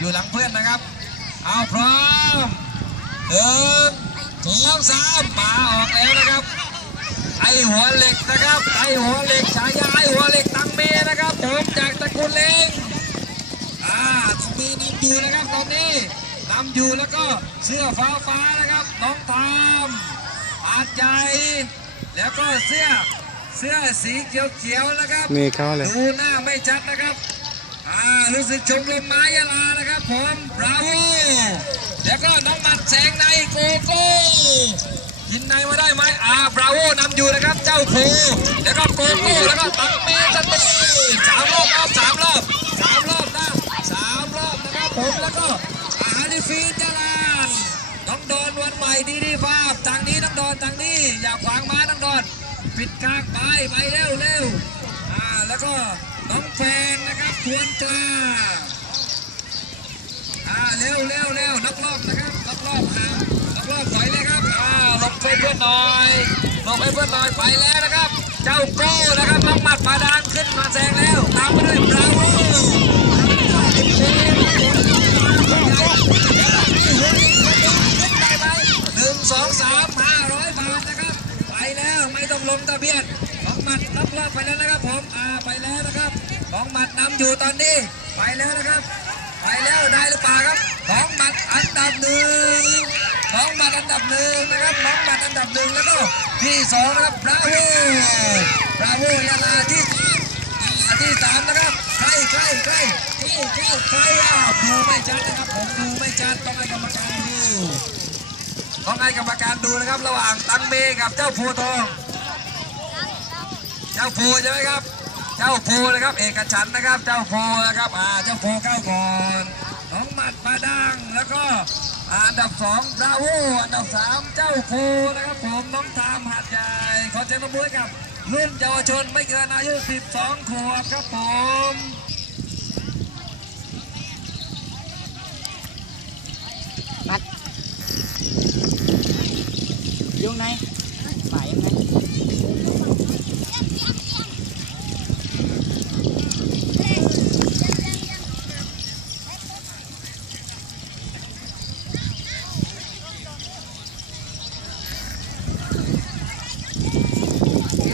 อยู่หลังเพื่อนนะครับ เอาพร้อมหนึ่งสองสามมาออกแล้วนะครับ ไอหัวเหล็กนะครับ ไอหัวเหล็กฉายาไอหัวเหล็กตังเมนะครับผมจากตระกูลเล้งอ่าตังเมนำอยู่นะครับตอนนี้นำอยู่แล้วก็เสื้อฟ้าฟ้าๆนะครับน้องทามอาจใจ แล้วก็เสื้อเสื้อสีเขียวๆนะครับ นี่เขาเลยดูหน้าไม่ชัดนะครับ อ่ารู้สึกชมรมไม้ยาลานะครับผมบราโวแล้วก็น้องมัดแสงในโกโก้กินในมาได้ไหมอ่าบราโวนำอยู่นะครับ เจ้าโคแล้วก็โกโก้แล้วก็ตังเมตันเมสามรอบครับสามรอบสามรอบนะสามรอบนะครับผมแล้วก็อาลิฟีนยาลาน้องดอนวันใหม่ดีดีภาพทางนี้น้องดอนทางนี้อย่าขวางม้าน้องดอนปิดกากไปไปเร็วเร็วอ่าแล้วก็ น้องแฟนนะครับทวนกล้าอ่าเร็วเร็วเร็วนักรอบนะครับนักรอบอ่านักรอบถอยเลยครับอ่าลบให้เพื่อนหน่อยลบให้เพื่อนหน่อยไปแล้วนะครับ เจ้าโก้นะครับน้องหมัดมาดานขึ้นมาแซงแล้วตามมาด้วยบราโวหนึ่งสองสามห้าร้อยบาทนะครับ ไปแล้วไม่ต้องลงทะเบียนของหมัดรับรอบไปแล้วนะครับผมอ่าไปแล้ว นะครับของหมัดนำอยู่ตอนนี้ ไปแล้วนะครับ ไปแล้วได้หรือเปล่าครับของหมัดอันดับหนึ่งของหมัดอันดับหนึ่งนะครับของหมัดอันดับหนึ่งแล้วก็ที่สองนะครับบราโวบราโวยาลาที่สามอาที่สามนะครับใครใครใครใครใครใครอะดูไม่ชัดนะครับผมดูไม่ชัดต้องให้กรรมการดูต้องให้กรรมการดูนะครับ ระหว่างตังเมกับเจ้าภูทองเจ้าภูใช่ไหมครับ เจ้าภูนะครับ เอกฉันนะครับ เจ้าภูนะครับอ่าเจ้าภูเข้าก่อนน้องหมัดมาดังแล้วก็อันดับสองบราโวอันดับสามเจ้าภูนะครับผมน้องทามหัดใหญ่ขอเชิญมาบุ้ยกับรุ่นเยาวชนไม่เกินอายุ12ขวบครับผมอยู่ไหนหมายยังไง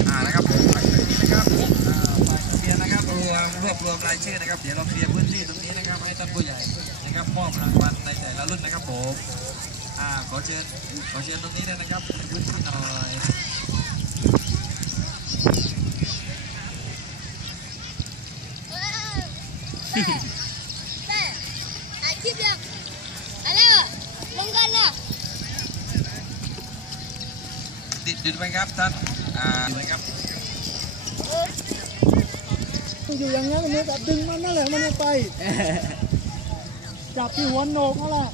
อ่านะครับผมหลังจากนี้นะครับอ่าฝ่ายทะเบียนนะครับรวม รวบรวมรายชื่อนะครับ เดี๋ยวเราเคลียร์พื้นที่ตรงนี้นะครับ ให้ท่านผู้ใหญ่นะครับมอบรางวัลในแต่ละรุ่นนะครับผมอ่าขอเชิญขอเชิญตรงนี้เลยนะครับพื้นที่หน่อยแม่แม่คลิปยังอะไรอะลงกันนะติดอยู่ไหมครับท่านอ่าอยู่ไหมครับ อยู่อย่างนั้นเลยแบบดึงมันนั่นแหละมันไม่ไป จับที่หัวโหนกเขาแหละ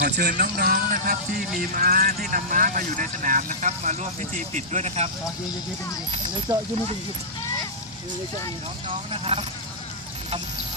ขอเชิญน้องๆนะครับที่มีม้าที่นำม้ามาอยู่ในสนามนะครับ มาร่วมพิธีปิดด้วยนะครับอะยืนยืนยืนยืนเดี๋ยวเจาะยืนยืนยืนยืนเจาะนี่น้องๆนะครับทำ